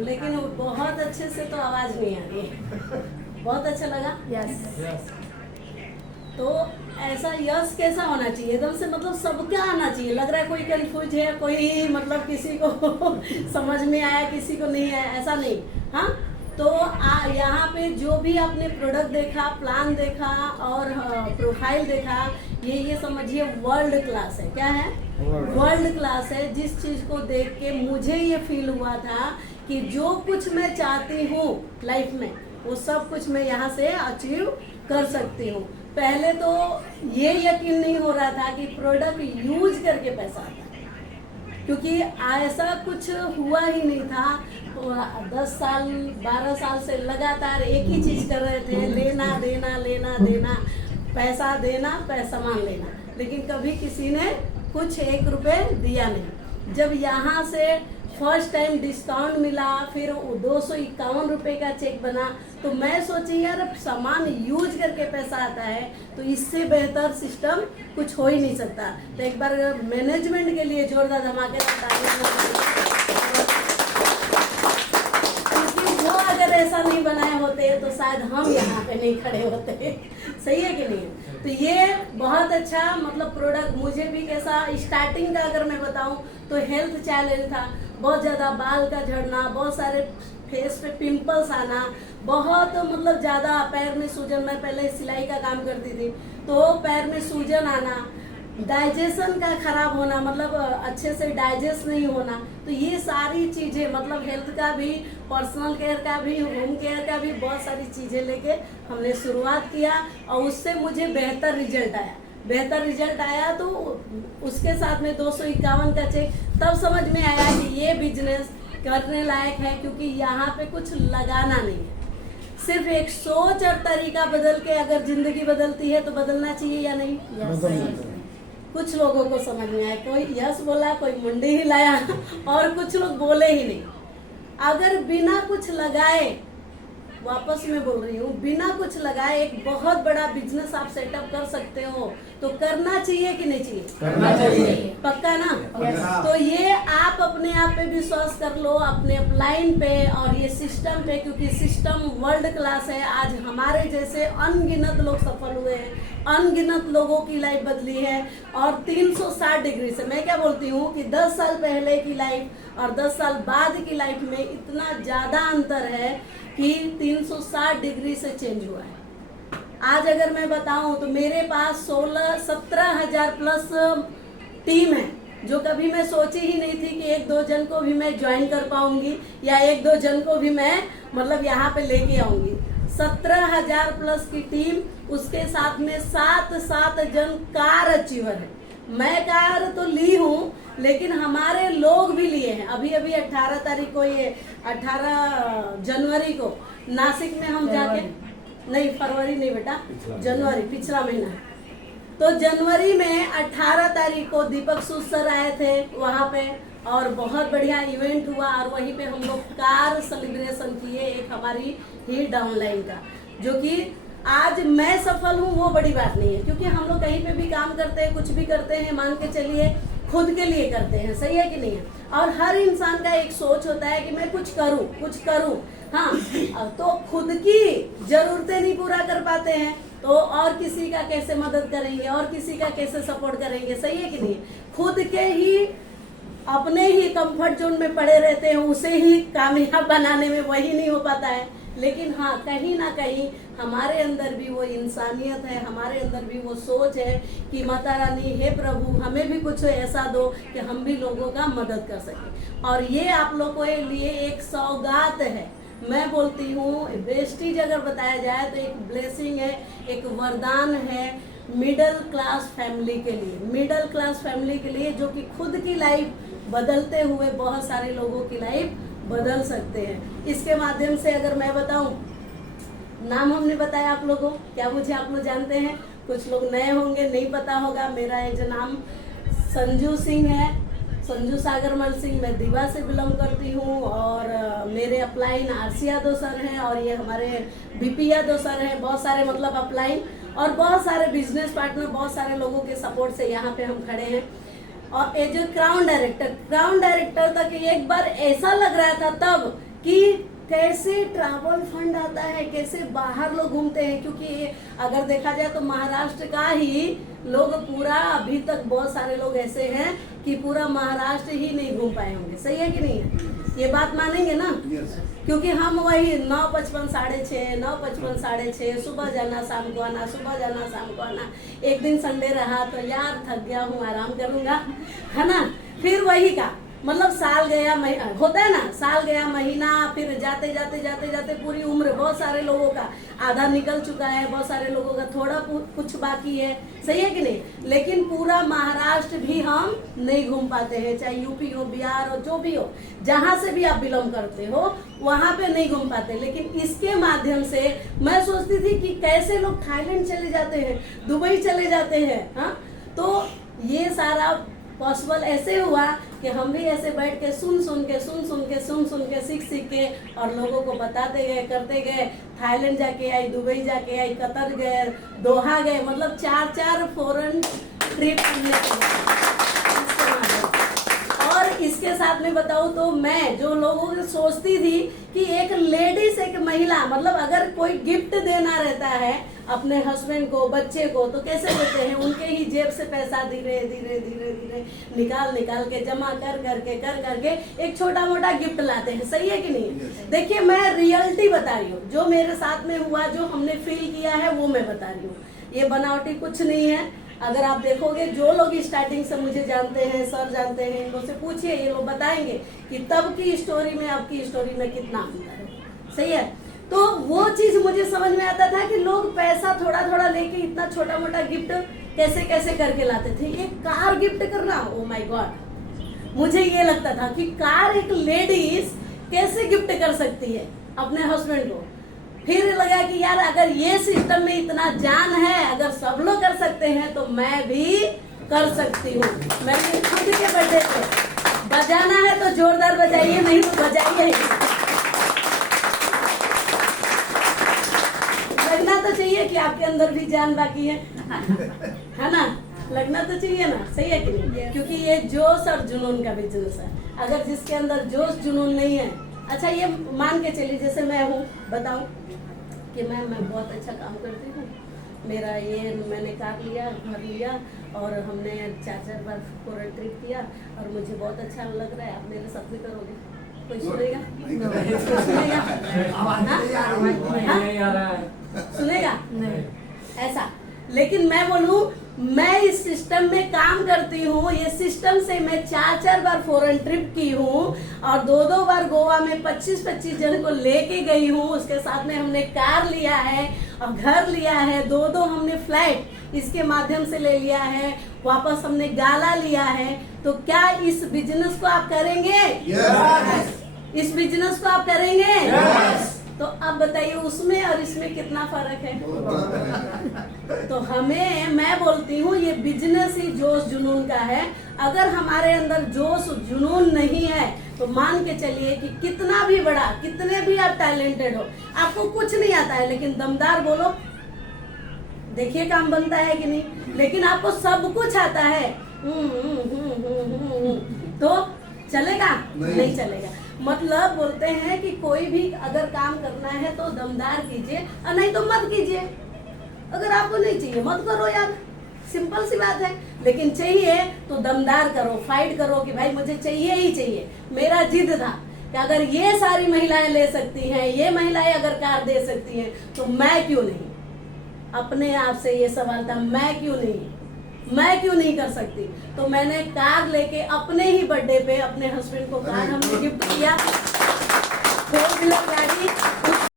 लेकिन वो बहुत अच्छे से तो आवाज नहीं आ रही है। बहुत अच्छा लगा। यस। तो ऐसा यस कैसा होना चाहिए, एकदम से मतलब सबका आना चाहिए। लग रहा है कोई कंफ्यूज है, कोई मतलब किसी को समझ में आया, किसी को नहीं आया, ऐसा नहीं। हाँ, तो यहाँ पे जो भी आपने प्रोडक्ट देखा, प्लान देखा और प्रोफाइल देखा, ये समझिए वर्ल्ड क्लास है। क्या है? वर्ल्ड क्लास है। जिस चीज़ को देख के मुझे ये फील हुआ था कि जो कुछ मैं चाहती हूँ लाइफ में, वो सब कुछ मैं यहाँ से अचीव कर सकती हूँ। पहले तो ये यकीन नहीं हो रहा था कि प्रोडक्ट यूज करके पैसा आता है, क्योंकि ऐसा कुछ हुआ ही नहीं था। 10 साल 12 साल से लगातार एक ही चीज कर रहे थे, लेना देना लेना देना, पैसा देना, सामान लेना, लेकिन कभी किसी ने कुछ 1 रुपए दिया नहीं। जब यहाँ से फर्स्ट टाइम डिस्काउंट मिला, फिर 251 रुपए का चेक बना, तो मैं सोची यार सामान यूज करके पैसा आता है, तो इससे बेहतर सिस्टम कुछ हो ही नहीं सकता। तो एक बार मैनेजमेंट के लिए जोरदार धमाकेदार तालियां। क्योंकि वो अगर ऐसा नहीं बनाए होते तो शायद हम यहाँ पे नहीं खड़े होते। सही है कि नहीं? तो ये बहुत अच्छा मतलब प्रोडक्ट मुझे भी कैसा, स्टार्टिंग का अगर मैं बताऊं तो हेल्थ चैलेंज था, बहुत ज़्यादा बाल का झड़ना, बहुत सारे फेस पे पिंपल्स आना, बहुत मतलब ज़्यादा पैर में सूजन। मैं पहले सिलाई का काम करती थी, तो पैर में सूजन आना, डाइजेशन का खराब होना, मतलब अच्छे से डाइजेस्ट नहीं होना। तो ये सारी चीज़ें मतलब हेल्थ का भी, पर्सनल केयर का भी, होम केयर का भी, बहुत सारी चीज़ें लेके हमने शुरुआत किया और उससे मुझे बेहतर रिजल्ट आया। तो उसके साथ में 251 का चेक, तब समझ में आया कि ये बिजनेस करने लायक है, क्योंकि यहाँ पे कुछ लगाना नहीं है, सिर्फ एक सोच और तरीका बदल के अगर जिंदगी बदलती है तो बदलना चाहिए या नहीं? कुछ लोगों को समझ में आया, कोई यस बोला, कोई मुंडी हिलाया और कुछ लोग बोले ही नहीं। अगर बिना कुछ लगाए, वापस में बोल रही हूँ, बिना कुछ लगाए एक बहुत बड़ा बिजनेस आप सेटअप कर सकते हो, तो करना चाहिए कि नहीं चाहिए? करना चाहिए। पक्का ना? तो ये आप अपने आप पे विश्वास कर लो, अपने अपलाइन पे और ये सिस्टम पे, क्योंकि सिस्टम वर्ल्ड क्लास है। आज हमारे जैसे अनगिनत लोग सफल हुए हैं, अनगिनत लोगों की लाइफ बदली है, और 360 डिग्री से। मैं क्या बोलती हूँ कि 10 साल पहले की लाइफ और 10 साल बाद की लाइफ में इतना ज्यादा अंतर है कि 360 डिग्री से चेंज हुआ है। आज अगर मैं बताऊं तो मेरे पास 17,000 प्लस टीम है, जो कभी मैं सोची ही नहीं थी कि 1-2 जन को भी मैं ज्वाइन कर पाऊंगी या 1-2 जन को भी मैं मतलब यहाँ पे लेके आऊंगी। 17,000 प्लस की टीम, उसके साथ में 7 जन कार अचीवर है। मैं कार तो ली हूँ, लेकिन हमारे लोग भी लिए हैं। अभी 18 तारीख को, ये 18 जनवरी को नासिक में हम जाके, नहीं फरवरी नहीं बेटा, जनवरी, पिछला महीना। तो जनवरी में 18 तारीख को दीपक सूद सर आए थे वहाँ पे, और बहुत बढ़िया इवेंट हुआ, और वहीं पे हम लोग कार सेलिब्रेशन किए, एक हमारी ही डाउनलाइन का। जो कि आज मैं सफल हूँ वो बड़ी बात नहीं है, क्योंकि हम लोग कहीं पे भी काम करते हैं, कुछ भी करते हैं, मान के चलिए खुद के लिए करते हैं। सही है कि नहीं है? और हर इंसान का एक सोच होता है कि मैं कुछ करूं। हाँ, तो खुद की जरूरतें नहीं पूरा कर पाते हैं तो और किसी का कैसे मदद करेंगे, और किसी का कैसे सपोर्ट करेंगे? सही है कि नहीं? खुद के ही अपने ही कंफर्ट जोन में पड़े रहते हैं, उसे ही कामयाब बनाने में वही नहीं हो पाता है। लेकिन हाँ, कहीं ना कहीं हमारे अंदर भी वो इंसानियत है, हमारे अंदर भी वो सोच है कि माता रानी, हे प्रभु, हमें भी कुछ ऐसा दो कि हम भी लोगों का मदद कर सकें। और ये आप लोगों के लिए एक सौगात है। मैं बोलती हूँ, वेस्टेज अगर बताया जाए तो एक ब्लेसिंग है, एक वरदान है मिडिल क्लास फैमिली के लिए। मिडिल क्लास फैमिली के लिए जो कि खुद की लाइफ बदलते हुए बहुत सारे लोगों की लाइफ बदल सकते हैं। इसके माध्यम से अगर मैं बताऊं, नाम हमने बताया आप लोगों, क्या मुझे आप लोग जानते हैं? कुछ लोग नए होंगे, नहीं पता होगा। मेरा ये जो नाम संजू सिंह है, संजू सागरमल सिंह, मैं दीवा से बिलोंग करती हूँ, और मेरे अपलाइन आरसी यादव सर हैं, और ये हमारे बीपी यादव सर हैं। बहुत सारे मतलब अपलाइन और बहुत सारे बिजनेस पार्टनर, बहुत सारे लोगों के सपोर्ट से यहाँ पे हम खड़े हैं। और ये जो क्राउन डायरेक्टर तक एक बार ऐसा लग रहा था तब कि कैसे ट्रैवल फंड आता है, कैसे बाहर लोग घूमते हैं। क्योंकि अगर देखा जाए तो महाराष्ट्र का ही लोग पूरा, अभी तक बहुत सारे लोग ऐसे हैं कि पूरा महाराष्ट्र ही नहीं घूम पाए होंगे। सही है कि नहीं है? ये बात मानेंगे ना? क्योंकि हम वही 9:55 6:30 9:55 6:30 सुबह जाना शाम को आना, सुबह जाना शाम को आना। एक दिन संडे रहा तो यार थक गया हूँ, आराम करूंगा, है ना। फिर वही का मतलब साल गया होता है ना, साल गया महीना, फिर जाते जाते जाते जाते पूरी उम्र। बहुत सारे लोगों का आधा निकल चुका है, बहुत सारे लोगों का थोड़ा कुछ बाकी है। सही है कि नहीं? लेकिन पूरा महाराष्ट्र भी हम नहीं घूम पाते हैं, चाहे यूपी हो, बिहार हो, जो भी हो, जहां से भी आप बिलोंग करते हो वहां पे नहीं घूम पाते। लेकिन इसके माध्यम से मैं सोचती थी कि कैसे लोग थाईलैंड चले जाते हैं, दुबई चले जाते हैं। हाँ, तो ये सारा पॉसिबल ऐसे हुआ कि हम भी ऐसे बैठ के सुन के सीख के और लोगों को बताते गए, करते गए। थाईलैंड जाके आई, दुबई जाके आई, कतर गए, दोहा गए, मतलब 4 फॉरेन ट्रिप करने के। और इसके साथ में बताऊं तो मैं जो लोगों को सोचती थी कि एक लेडीज, एक महिला, मतलब अगर कोई गिफ्ट देना रहता है अपने हस्बैंड को, बच्चे को, तो कैसे देते हैं? उनके ही जेब से पैसा धीरे धीरे धीरे धीरे निकाल के जमा कर करके एक छोटा मोटा गिफ्ट लाते हैं। सही है कि नहीं? देखिए, मैं रियलिटी बता रही हूँ, जो मेरे साथ में हुआ, जो हमने फील किया है, वो मैं बता रही हूँ। ये बनावटी कुछ नहीं है। अगर आप देखोगे, जो लोग स्टार्टिंग से मुझे जानते हैं, सर जानते हैं, इनको से पूछिए, ये लोग बताएंगे कि तब की स्टोरी में अब की स्टोरी में कितना अंतर है। सही है? तो वो चीज मुझे समझ में आता था कि लोग पैसा थोड़ा थोड़ा लेके इतना छोटा मोटा गिफ्ट कैसे कैसे करके लाते थे। एक कार गिफ्ट करना, ओ माय गॉड, मुझे ये लगता था कि कार एक लेडीज कैसे गिफ्ट कर सकती है अपने हस्बैंड को। फिर लगा कि यार, अगर ये सिस्टम में इतना जान है, अगर सब लोग कर सकते हैं तो मैं भी कर सकती हूँ। मैंने खुद के बर्थडे पे बजाना है तो जोरदार बजाइए, नहीं तो बजाइए। लगना तो चाहिए कि आपके अंदर भी जान बाकी है ना? लगना तो चाहिए ना। सही है कि नहीं? क्योंकि ये जोश और जुनून का बिजनेस है। अगर जिसके अंदर जोश जुनून नहीं है, अच्छा ये मान के चलिए, जैसे मैं हूँ, बताऊं कि मैं बहुत अच्छा काम करती हूँ, मेरा ये मैंने कार लिया, घर लिया, और हमने 4 बार फॉरेन ट्रिप किया, और मुझे बहुत अच्छा लग रहा है। आप मेरे साथ भी करोगे? कोई सुनेगा? सुनेगा? नहीं ऐसा। लेकिन मैं बोलूं, मैं इस सिस्टम में काम करती हूँ। ये सिस्टम से मैं 4 बार फॉरेन ट्रिप की हूँ, और 2 बार गोवा में 25 जन को लेके गई हूँ। उसके साथ में हमने कार लिया है और घर लिया है, 2 हमने फ्लाइट इसके माध्यम से ले लिया है, वापस हमने गाला लिया है। तो क्या इस बिजनेस को आप करेंगे? yes! इस बिजनेस को आप करेंगे? yes! तो अब बताइए, उसमें और इसमें कितना फर्क है? तो हमें, मैं बोलती हूँ, ये बिजनेस ही जोश जुनून का है। अगर हमारे अंदर जोश जुनून नहीं है तो मान के चलिए कि कितना भी बड़ा, कितने भी आप टैलेंटेड हो, आपको कुछ नहीं आता है, लेकिन दमदार बोलो, देखिए काम बनता है कि नहीं। लेकिन आपको सब कुछ आता है, तो चलेगा? नहीं चलेगा। मतलब बोलते हैं कि कोई भी अगर काम करना है तो दमदार कीजिए, और नहीं तो मत कीजिए। अगर आपको नहीं चाहिए मत करो यार, सिंपल सी बात है। लेकिन चाहिए तो दमदार करो, फाइट करो कि भाई मुझे चाहिए ही चाहिए। मेरा जिद था कि अगर ये सारी महिलाएं ले सकती हैं, ये महिलाएं अगर कार दे सकती हैं, तो मैं क्यों नहीं? अपने आप से ये सवाल था, मैं क्यों नहीं कर सकती? तो मैंने कार लेके अपने ही बर्थडे पे अपने हस्बैंड को कार हमने गिफ्ट किया, 4 व्हीलर गाड़ी।